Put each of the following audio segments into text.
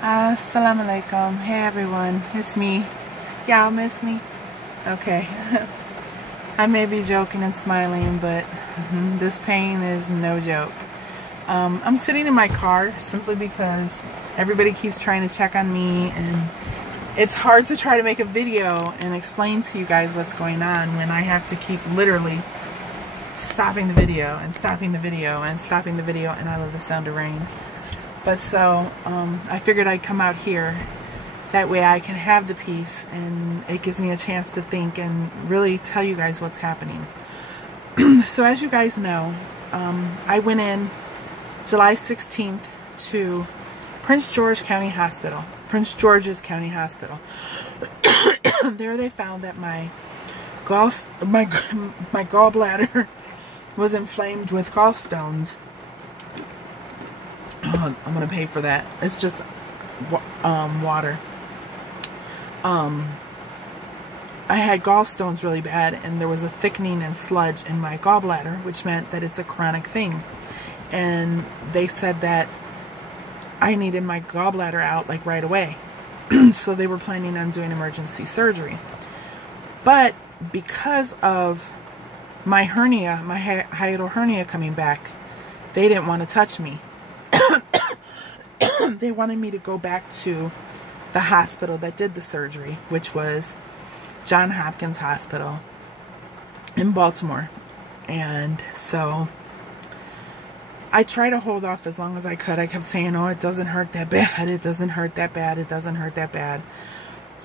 Assalamu alaikum. Hey everyone, it's me. Y'all miss me? Okay. I may be joking and smiling, but this pain is no joke. I'm sitting in my car simply because everybody keeps trying to check on me, and it's hard to try to make a video and explain to you guys what's going on when I have to keep literally stopping the video and stopping the video and stopping the video, and I love the sound of rain. But so, I figured I'd come out here. That way I can have the peace, and it gives me a chance to think and really tell you guys what's happening. So as you guys know, I went in July 16th to Prince George's County Hospital. There they found that my gallbladder was inflamed with gallstones. Oh, I'm gonna pay for that. It's just water. I had gallstones really bad, and there was a thickening and sludge in my gallbladder, which meant that it's a chronic thing. And they said that I needed my gallbladder out like right away. So they were planning on doing emergency surgery. But because of my hernia, my hiatal hernia coming back, they didn't want to touch me. They wanted me to go back to the hospital that did the surgery, which was Hopkins Hospital in Baltimore. And so I tried to hold off as long as I could. I kept saying, oh, it doesn't hurt that bad. It doesn't hurt that bad. It doesn't hurt that bad.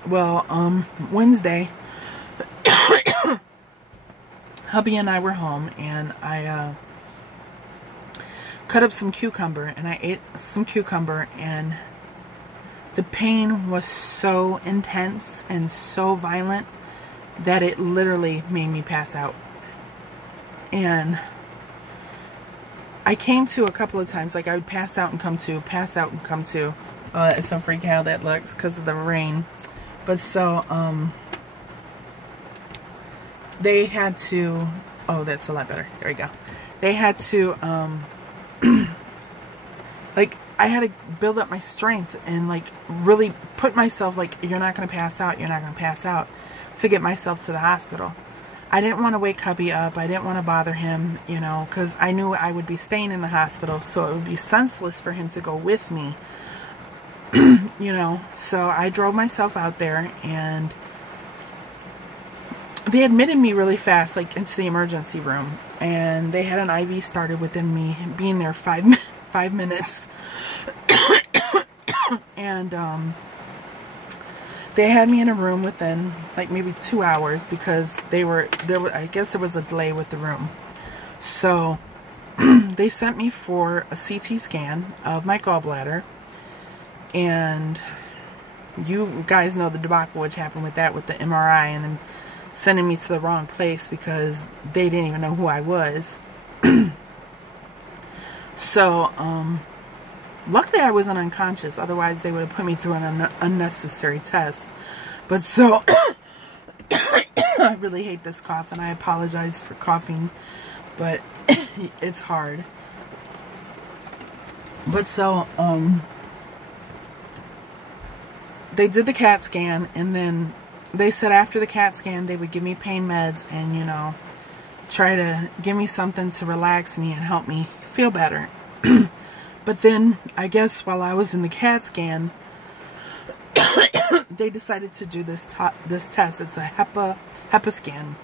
Well, Wednesday, hubby and I were home, and I cut up some cucumber, and I ate some cucumber, and the pain was so intense and so violent that it literally made me pass out. And I came to a couple of times, like I would pass out and come to, pass out and come to. It's so freaky how that looks because of the rain. But so, they had to, oh, that's a lot better. There we go. They had to, like, I had to build up my strength and, like, really put myself, like, you're not going to pass out, you're not going to pass out, to get myself to the hospital. I didn't want to wake hubby up. I didn't want to bother him, you know, because I knew I would be staying in the hospital, so it would be senseless for him to go with me, you know. So I drove myself out there, and they admitted me really fast, like, into the emergency room, and they had an IV started within me being there 5 minutes. And they had me in a room within like maybe 2 hours because I guess there was a delay with the room. So they sent me for a CT scan of my gallbladder, and you guys know the debacle which happened with that, with the MRI, and then sending me to the wrong place because they didn't even know who I was. So luckily I wasn't unconscious, otherwise they would have put me through an unnecessary test. But so I really hate this cough, and I apologize for coughing, but it's hard. But so they did the CAT scan, and then they said after the CAT scan they would give me pain meds and, you know, try to give me something to relax me and help me feel better. But then, I guess while I was in the CAT scan, they decided to do this test. It's a HEPA scan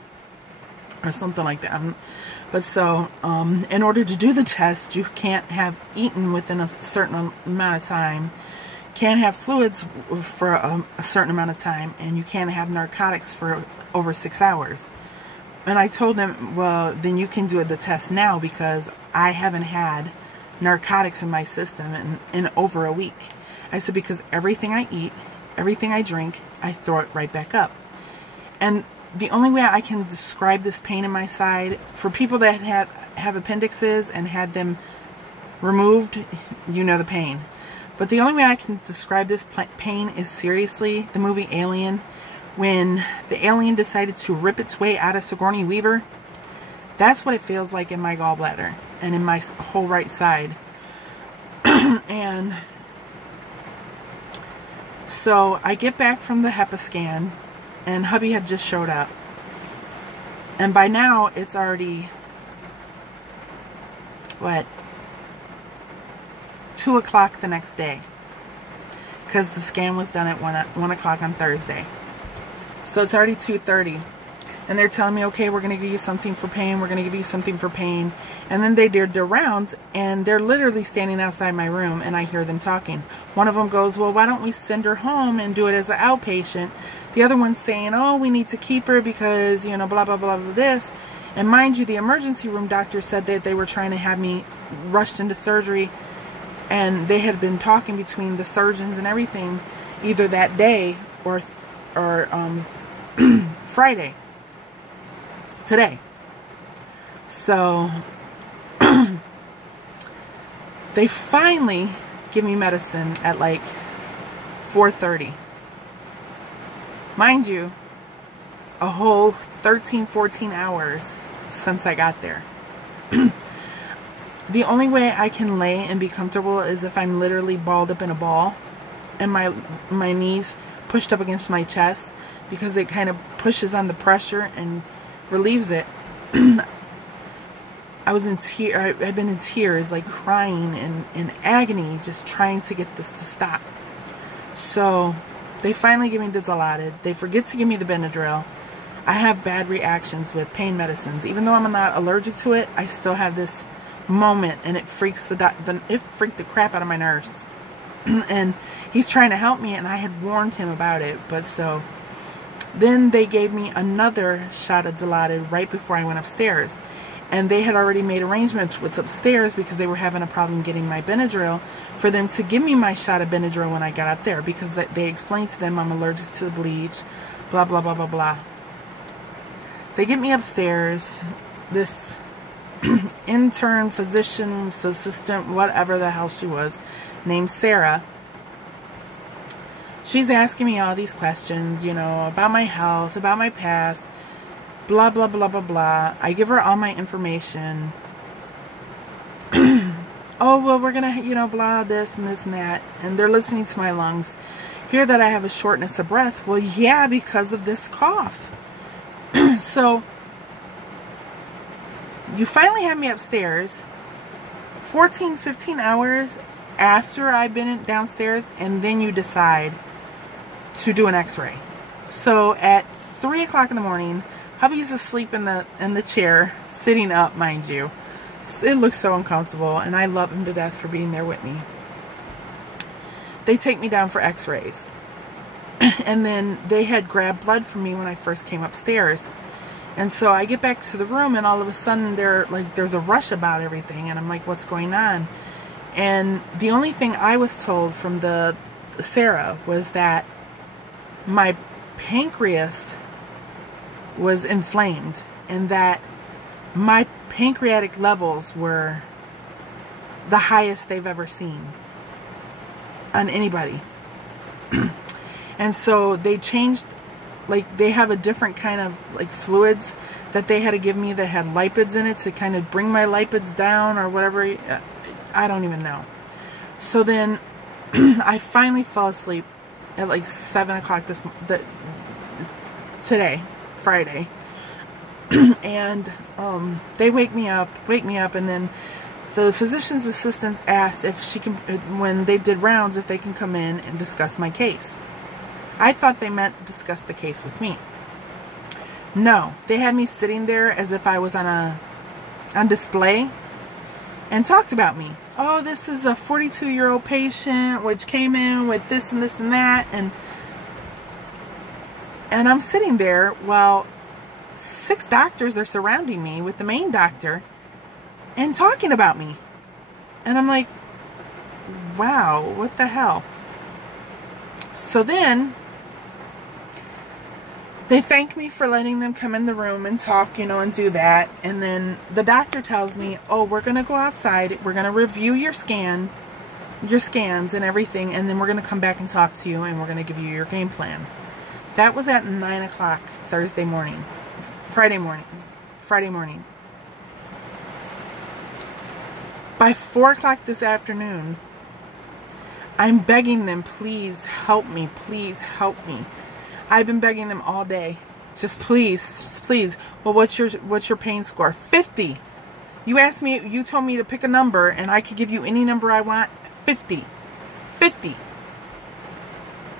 or something like that. But so, in order to do the test, you can't have eaten within a certain amount of time, can't have fluids for a certain amount of time, and you can't have narcotics for over 6 hours. And I told them, well, then you can do the test now because I haven't had narcotics in my system in over a week. I said, because everything I eat, everything I drink, I throw it right back up. And the only way I can describe this pain in my side, for people that have appendixes and had them removed, you know the pain. But the only way I can describe this pain is seriously the movie Alien. When the alien decided to rip its way out of Sigourney Weaver, that's what it feels like in my gallbladder and in my whole right side. And So I get back from the HEPA scan, and hubby had just showed up. And by now, it's already, what, 2 o'clock the next day. Because the scan was done at 1 o'clock on Thursday. So it's already 2:30. And they're telling me, okay, we're going to give you something for pain. We're going to give you something for pain. And then they did their rounds, and they're literally standing outside my room, and I hear them talking. One of them goes, well, why don't we send her home and do it as an outpatient? The other one's saying, oh, we need to keep her because, you know, blah, blah, blah, blah, this. And mind you, the emergency room doctor said that they were trying to have me rushed into surgery, and they had been talking between the surgeons and everything either that day or Friday. Today. So they finally give me medicine at like 4:30. Mind you, a whole 13-14 hours since I got there. The only way I can lay and be comfortable is if I'm literally balled up in a ball and my knees pushed up against my chest, because it kind of pushes on the pressure and relieves it. I was in tears. I've been in tears, like crying and in agony, just trying to get this to stop. So they finally give me the Dilaudid. They forget to give me the Benadryl. I have bad reactions with pain medicines. Even though I'm not allergic to it, I still have this moment, and it freaks it freaked the crap out of my nurse. And he's trying to help me, and I had warned him about it. But so then they gave me another shot of Dilaudid right before I went upstairs. And they had already made arrangements with upstairs, because they were having a problem getting my Benadryl, for them to give me my shot of Benadryl when I got up there, because they explained to them I'm allergic to the bleach, blah, blah, blah, blah, blah. They get me upstairs. This intern, physician, assistant, whatever the hell she was, named Sarah, she's asking me all these questions, you know, about my health, about my past, blah, blah, blah, blah, blah. I give her all my information. Oh, well, we're going to, you know, blah, this and this and that. And they're listening to my lungs. Hear that I have a shortness of breath. Well, yeah, because of this cough. So you finally have me upstairs 14, 15 hours after I've been downstairs, and then you decide to do an x-ray. So at 3 o'clock in the morning, hubby's asleep in the chair, sitting up, mind you. It looks so uncomfortable, and I love him to death for being there with me. They take me down for x-rays. And then they had grabbed blood from me when I first came upstairs. And so I get back to the room, and all of a sudden there's a rush about everything, and I'm like, what's going on? And the only thing I was told from the Sarah was that my pancreas was inflamed, and that my pancreatic levels were the highest they've ever seen on anybody. And so they changed, like, they have a different kind of like fluids that they had to give me that had lipids in it to kind of bring my lipids down or whatever. I don't even know. So then I finally fell asleep at like 7 o'clock today, Friday. And they wake me up, and then the physician's assistants asked if she can, when they did rounds, if they can come in and discuss my case. I thought they meant discuss the case with me. No, they had me sitting there as if I was on display, and talked about me. Oh, this is a 42-year-old patient which came in with this and this and that, and I'm sitting there while 6 doctors are surrounding me with the main doctor and talking about me. And I'm like, wow, what the hell? So then they thank me for letting them come in the room and talk, you know, and do that. And then the doctor tells me, oh, we're going to go outside. We're going to review your scans and everything. And then we're going to come back and talk to you, and we're going to give you your game plan. That was at 9 o'clock Friday morning. By 4 o'clock this afternoon, I'm begging them, please help me, please help me. I've been begging them all day. Just please. Well, what's your pain score? 50. You asked me, you told me to pick a number, and I could give you any number I want. 50. 50.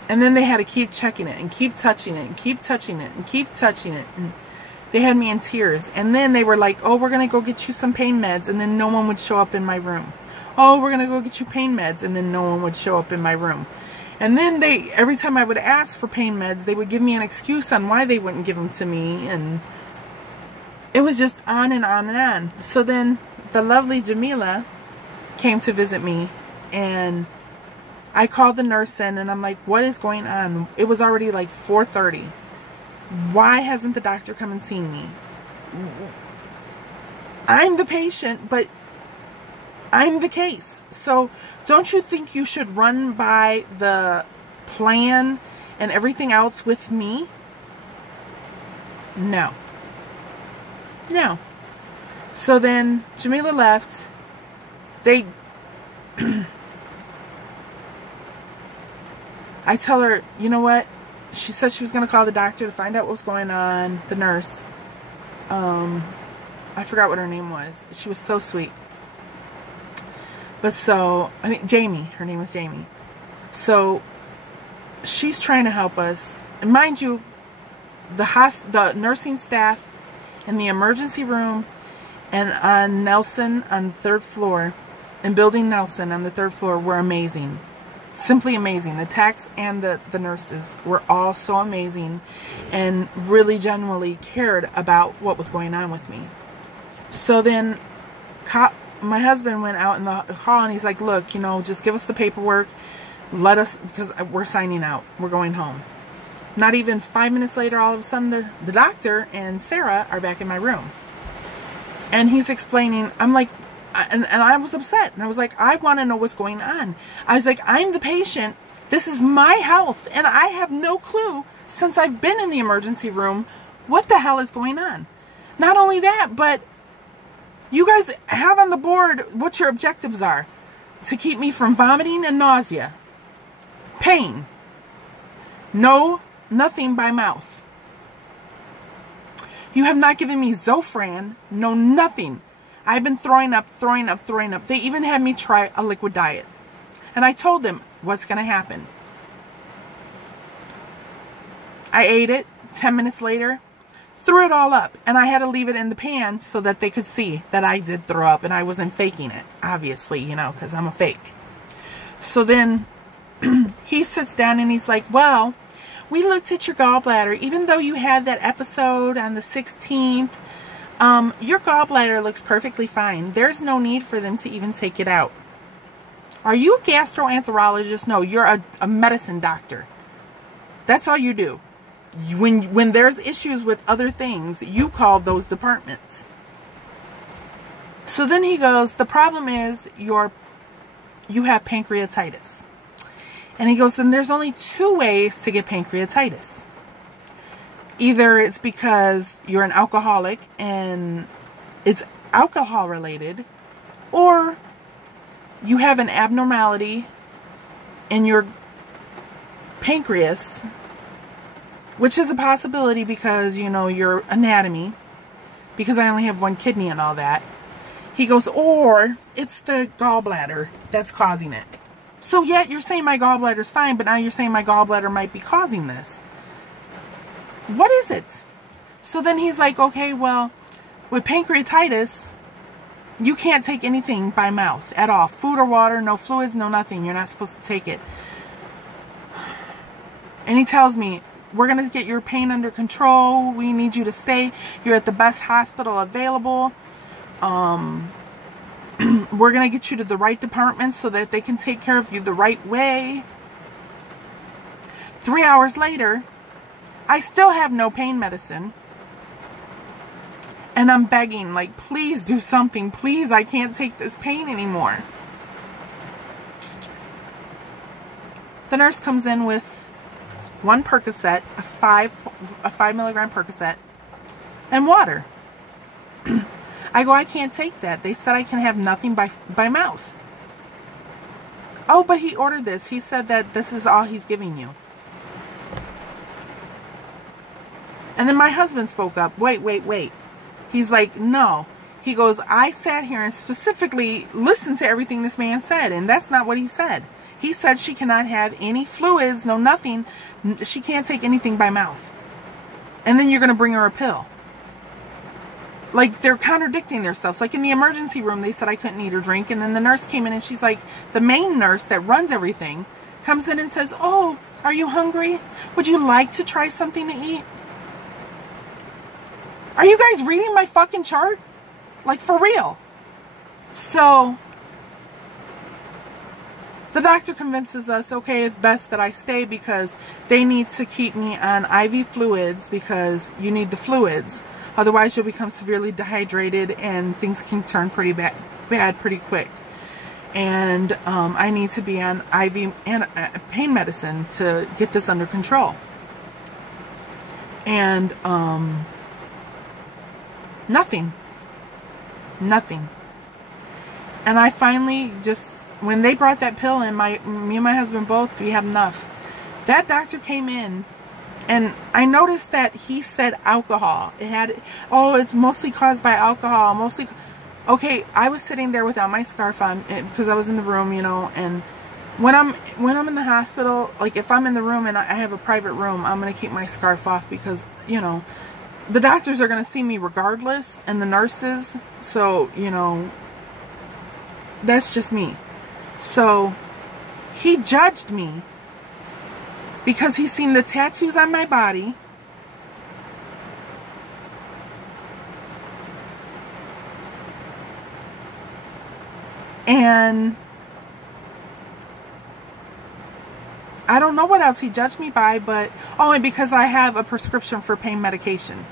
And then they had to keep checking it, and keep touching it, and keep touching it, and keep touching it. And they had me in tears. And then they were like, oh, we're going to go get you some pain meds. And then no one would show up in my room. Oh, we're going to go get you pain meds. And then no one would show up in my room. And then every time I would ask for pain meds, they would give me an excuse on why they wouldn't give them to me. And it was just on and on and on. So then the lovely Jamila came to visit me. And I called the nurse in, and I'm like, what is going on? It was already like 4:30. Why hasn't the doctor come and seen me? I'm the patient, but I'm the case. So don't you think you should run by the plan and everything else with me? No. No. So then Jamila left. I tell her, you know what? She said she was going to call the doctor to find out what was going on. The nurse. I forgot what her name was. She was so sweet. But so, I mean, Jamie. Her name was Jamie. So, she's trying to help us. And mind you, the nursing staff in the emergency room and on Nelson on the 3rd floor, and Building Nelson on the 3rd floor were amazing. Simply amazing. The techs and the nurses were all so amazing and really genuinely cared about what was going on with me. So then my husband went out in the hall and he's like, look, you know, just give us the paperwork. Let us, because we're signing out. We're going home. Not even 5 minutes later, all of a sudden, the doctor and Sarah are back in my room. And he's explaining, I'm like, and I was upset. And I was like, I want to know what's going on. I was like, I'm the patient. This is my health. And I have no clue, since I've been in the emergency room, what the hell is going on. Not only that, but you guys have on the board what your objectives are. To keep me from vomiting and nausea. Pain. No, nothing by mouth. You have not given me Zofran. No, nothing. I've been throwing up. They even had me try a liquid diet. And I told them what's going to happen. I ate it. 10 minutes later, threw it all up. And I had to leave it in the pan so that they could see that I did throw up. And I wasn't faking it, obviously, you know, because I'm a fake. So then he sits down and he's like, well, we looked at your gallbladder. Even though you had that episode on the 16th, your gallbladder looks perfectly fine. There's no need for them to even take it out. Are you a gastroenterologist? No, you're a medicine doctor. That's all you do. When there's issues with other things, you call those departments. So then he goes, the problem is you have pancreatitis. And he goes, then there's only 2 ways to get pancreatitis. Either it's because you're an alcoholic and it's alcohol related, or you have an abnormality in your pancreas, which is a possibility because, you know, your anatomy, because I only have 1 kidney and all that. He goes, or it's the gallbladder that's causing it. So yet you're saying my gallbladder's fine, but now you're saying my gallbladder might be causing this. What is it? So then he's like, okay, well, with pancreatitis, you can't take anything by mouth at all. Food or water, no fluids, no nothing. You're not supposed to take it. And he tells me, we're going to get your pain under control. We need you to stay. You're at the best hospital available. We're going to get you to the right department so that they can take care of you the right way. 3 hours later, I still have no pain medicine. And I'm begging, like, please do something. Please, I can't take this pain anymore. The nurse comes in with 1 Percocet, a 5 milligram Percocet, and water. I go, I can't take that. They said I can have nothing by mouth. oh, but he ordered this. He said that this is all he's giving you. And then my husband spoke up. Wait. He's like, no. He goes, I sat here and specifically listened to everything this man said, and that's not what he said. He said she cannot have any fluids, no nothing. She can't take anything by mouth. And then you're going to bring her a pill. Like, they're contradicting themselves. Like, in the emergency room, they said I couldn't eat or drink. And then the nurse came in and she's like, the main nurse that runs everything comes in and says, oh, are you hungry? Would you like to try something to eat? Are you guys reading my fucking chart? Like, for real. So, the doctor convinces us, okay, it's best that I stay because they need to keep me on IV fluids because you need the fluids. Otherwise, you'll become severely dehydrated and things can turn pretty bad pretty quick. And I need to be on IV and pain medicine to get this under control. And nothing. And I finally just, when they brought that pill in, me and my husband both, we had enough. That doctor came in. And I noticed that he said alcohol. It had, oh, it's mostly caused by alcohol. Mostly, okay, I was sitting there without my scarf on because I was in the room, you know. And when I'm in the hospital, like if I'm in the room and I have a private room, I'm gonna keep my scarf off because, you know, the doctors are gonna see me regardless, and the nurses. So, you know, that's just me. So he judged me. Because he's seen the tattoos on my body. And I don't know what else he judged me by, but, oh, and because I have a prescription for pain medication,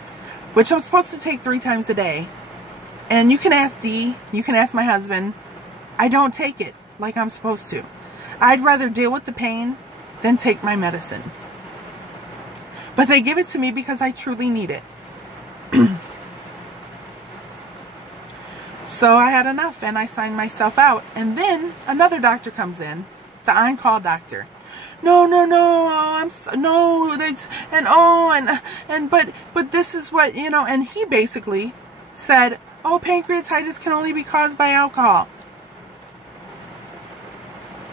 which I'm supposed to take 3 times a day. And you can ask Dee, you can ask my husband, I don't take it like I'm supposed to. I'd rather deal with the pain than take my medicine. But they give it to me because I truly need it. So I had enough and I signed myself out. And then another doctor comes in, the on-call doctor. No, but this is what, you know, and he basically said, oh, pancreatitis can only be caused by alcohol.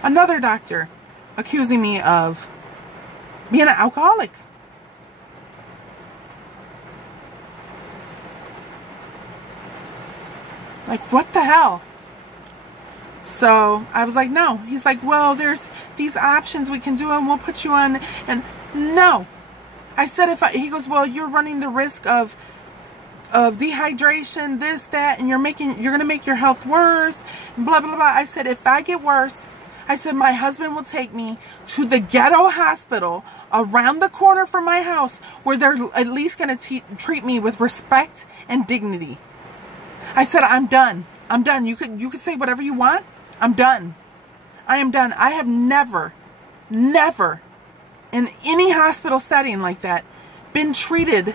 Another doctor accusing me of being an alcoholic. Like, what the hell? So I was like, no. He's like, well, there's these options we can do and we'll put you on. And no. I said, he goes, well, you're running the risk of dehydration, this, that, and you're going to make your health worse, blah, blah, blah. I said, if I get worse, I said, my husband will take me to the ghetto hospital around the corner from my house where they're at least going to treat me with respect and dignity. I said, I'm done. I'm done. You could say whatever you want. I'm done. I am done. I have never in any hospital setting like that been treated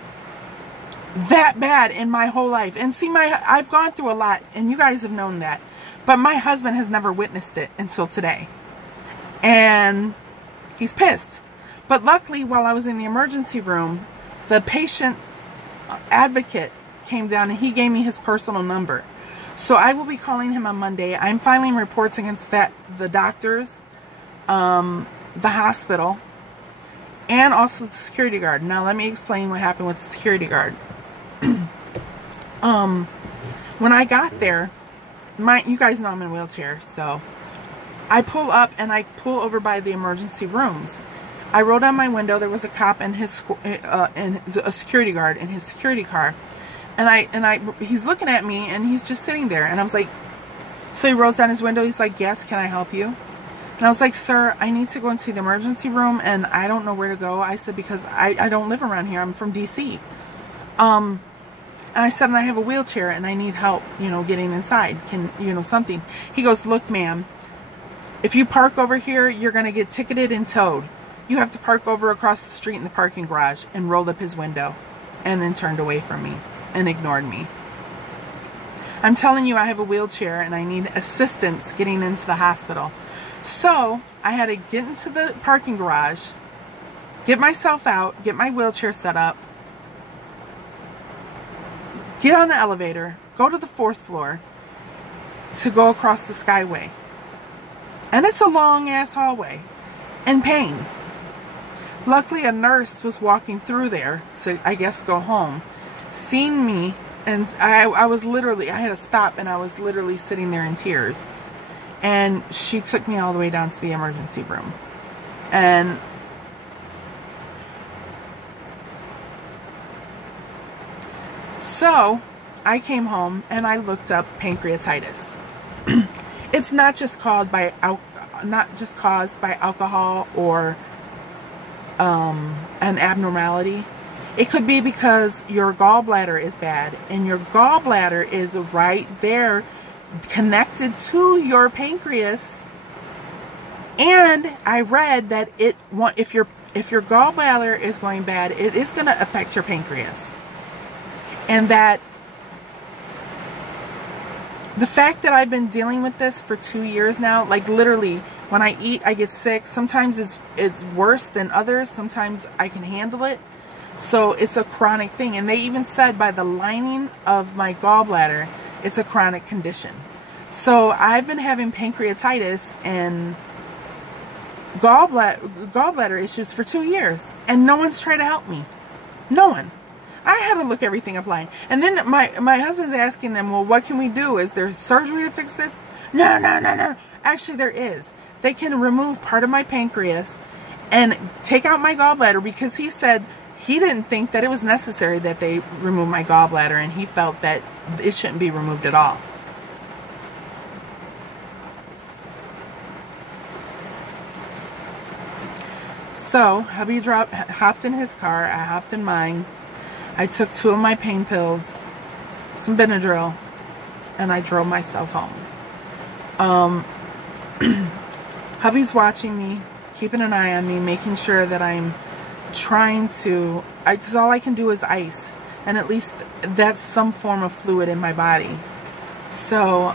that bad in my whole life. And see, I've gone through a lot, and you guys have known that. But my husband has never witnessed it until today. And he's pissed. But luckily, while I was in the emergency room, the patient advocate came down and he gave me his personal number. So I will be calling him on Monday. I'm filing reports against the doctors, the hospital, and also the security guard. Now let me explain what happened with the security guard. When I got there, you guys know I'm in a wheelchair, so I pull up and I pull over by the emergency rooms. I rolled down my window. There was a cop and a security guard in his security car, and he's looking at me and he's just sitting there. And I was like, so he rolls down his window. He's like, yes, can I help you? And I was like, sir, I need to go into the emergency room and I don't know where to go. I said, because I don't live around here. I'm from DC. And I said, and I have a wheelchair and I need help, you know, getting inside. Can, you know, something. He goes, look, ma'am, if you park over here, you're going to get ticketed and towed. You have to park over across the street in the parking garage. And rolled up his window and then turned away from me and ignored me. I'm telling you, I have a wheelchair and I need assistance getting into the hospital. So I had to get into the parking garage, get myself out, get my wheelchair set up, get on the elevator, go to the 4th floor to go across the Skyway. And it's a long ass hallway. In pain. Luckily a nurse was walking through there to, I guess, go home. Seen me, and I was literally, I had to stop, and I was literally sitting there in tears. And she took me all the way down to the emergency room. And so I came home and I looked up pancreatitis. It's not just caused by alcohol or an abnormality. It could be because your gallbladder is bad, and your gallbladder is right there connected to your pancreas. And I read that if your gallbladder is going bad, it is going to affect your pancreas. And that the fact that I've been dealing with this for 2 years now, like literally when I eat, I get sick. Sometimes it's worse than others. Sometimes I can handle it. So it's a chronic thing. And they even said by the lining of my gallbladder, it's a chronic condition. So I've been having pancreatitis and gallbladder issues for 2 years. And no one's tried to help me. No one. I had to look everything up line. And then my husband's asking them, well, what can we do? Is there surgery to fix this? No, no, no, no. Actually, there is. They can remove part of my pancreas and take out my gallbladder, because he said he didn't think that it was necessary that they remove my gallbladder, and he felt that it shouldn't be removed at all. So, hubby hopped in his car, I hopped in mine. I took 2 of my pain pills, some Benadryl, and I drove myself home. Hubby's watching me, keeping an eye on me, making sure that I'm trying to, because all I can do is ice, and at least that's some form of fluid in my body. So,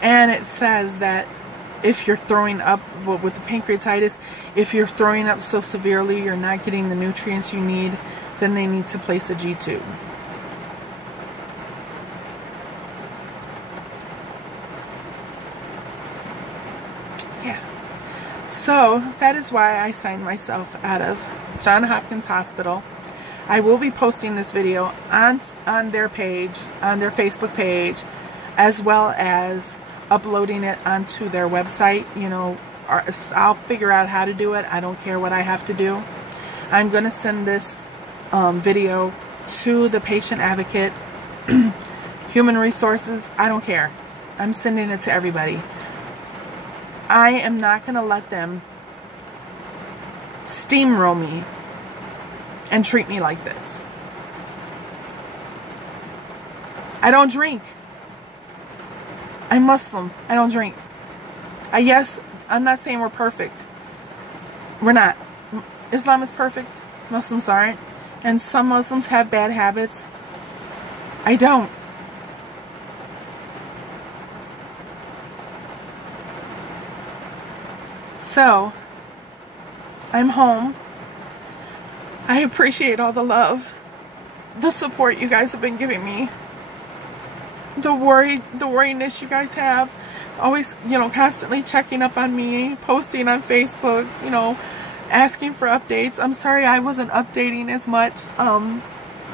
and it says that if you're throwing up, well, with the pancreatitis, if you're throwing up so severely you're not getting the nutrients you need, then they need to place a G-tube. Yeah. So that is why I signed myself out of Johns Hopkins Hospital. I will be posting this video on their page, on their Facebook page, as well as uploading it onto their website. You know, I'll figure out how to do it. I don't care what I have to do. I'm going to send this video to the patient advocate, human resources. I don't care. I'm sending it to everybody. I am not going to let them steamroll me and treat me like this. I don't drink. I'm Muslim. I don't drink. Yes, I'm not saying we're perfect. We're not. Islam is perfect. Muslims aren't. And some Muslims have bad habits. I don't. So, I'm home. I appreciate all the love, the support you guys have been giving me. The worriness you guys have, always, you know, constantly checking up on me, posting on Facebook, you know, asking for updates. I'm sorry I wasn't updating as much.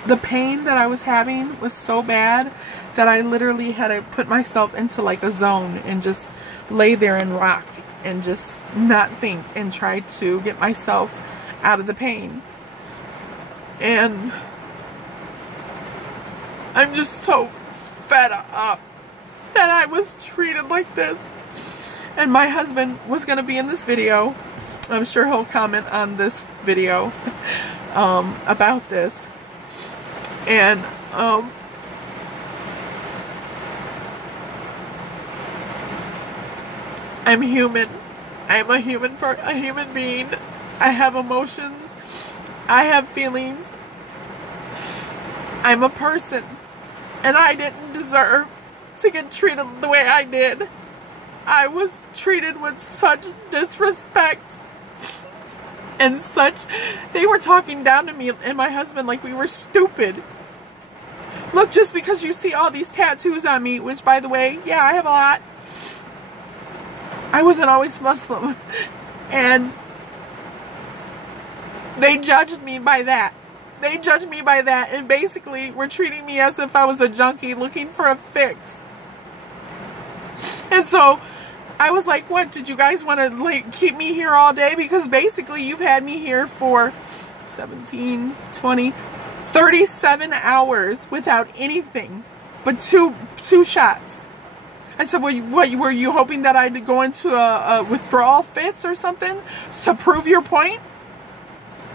The pain that I was having was so bad that I literally had to put myself into like a zone and just lay there and rock and just not think and try to get myself out of the pain. And I'm just so fed up that I was treated like this. And my husband was going to be in this video. I'm sure he'll comment on this video about this. And I'm human. I'm a human being. I have emotions. I have feelings. I'm a person. And I didn't deserve to get treated the way I did. I was treated with such disrespect and such, they were talking down to me and my husband like we were stupid. Look, just because you see all these tattoos on me, which by the way, yeah, I have a lot. I wasn't always Muslim. And they judged me by that. They judged me by that and basically were treating me as if I was a junkie looking for a fix. And so I was like, what, did you guys want to like keep me here all day? Because basically you've had me here for 17, 20, 37 hours without anything but two shots. I said, what, were you hoping that I'd go into a withdrawal fits or something to prove your point?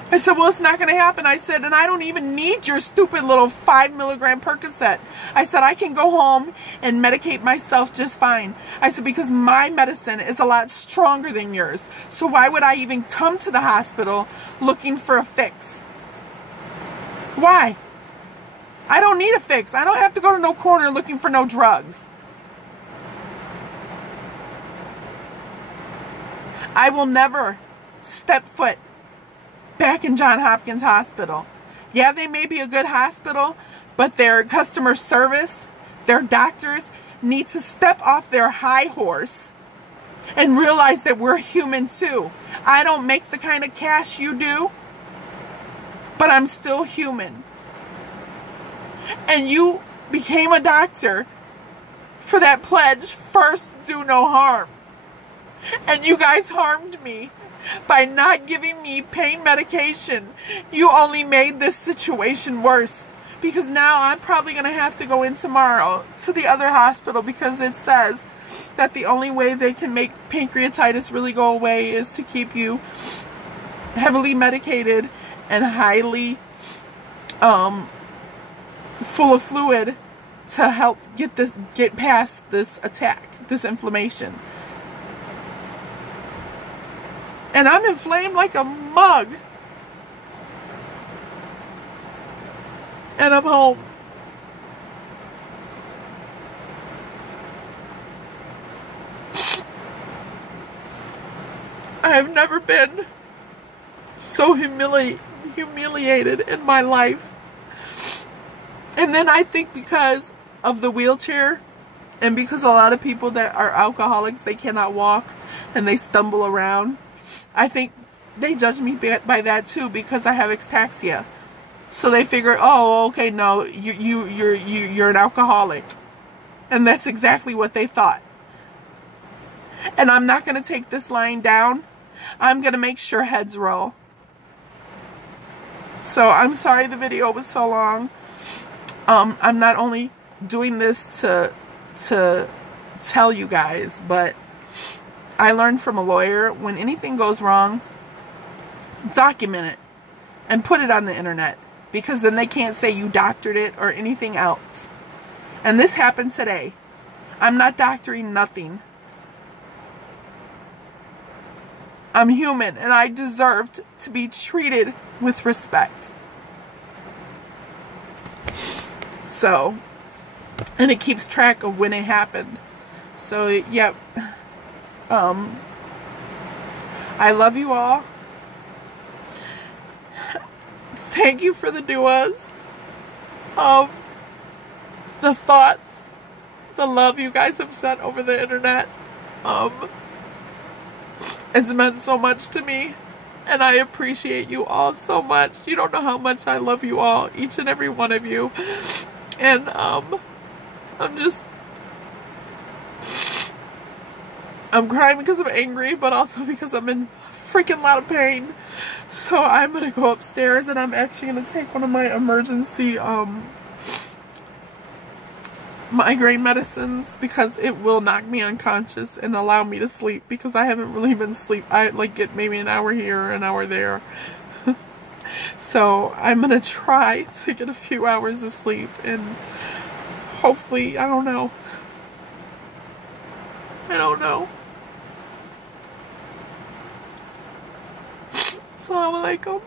I said, well, it's not going to happen. I said, and I don't even need your stupid little 5 milligram Percocet. I said, I can go home and medicate myself just fine. I said, because my medicine is a lot stronger than yours. So why would I even come to the hospital looking for a fix? Why? I don't need a fix. I don't have to go to no corner looking for no drugs. I will never step foot back in Johns Hopkins Hospital. Yeah, they may be a good hospital, but their customer service, their doctors need to step off their high horse and realize that we're human too. I don't make the kind of cash you do, but I'm still human. And you became a doctor for that pledge, first do no harm. And you guys harmed me by not giving me pain medication. You only made this situation worse, because now I'm probably going to have to go in tomorrow to the other hospital because it says that the only way they can make pancreatitis really go away is to keep you heavily medicated and highly full of fluid to help get past this attack, this inflammation. And I'm inflamed like a mug. And I'm home. I have never been so humiliated in my life. And then I think because of the wheelchair, and because a lot of people that are alcoholics, they cannot walk and they stumble around, I think they judge me by that too, because I have ataxia. So they figure, oh, okay, no, you're an alcoholic. And that's exactly what they thought. And I'm not going to take this lying down. I'm going to make sure heads roll. So I'm sorry the video was so long. I'm not only doing this to tell you guys, but I learned from a lawyer, when anything goes wrong, document it and put it on the internet, because then they can't say you doctored it or anything else. And this happened today. I'm not doctoring nothing. I'm human and I deserved to be treated with respect. So, and it keeps track of when it happened. So, yep. I love you all. Thank you for the duas. The thoughts, the love you guys have sent over the internet. It's meant so much to me. And I appreciate you all so much. You don't know how much I love you all, each and every one of you. And I'm crying because I'm angry, but also because I'm in freaking lot of pain. So I'm gonna go upstairs and I'm actually gonna take one of my emergency migraine medicines, because it will knock me unconscious and allow me to sleep, because I haven't really been asleep. I like get maybe an hour here, an hour there. So I'm gonna try to get a few hours of sleep, and hopefully, I don't know. Assalamu alaikum.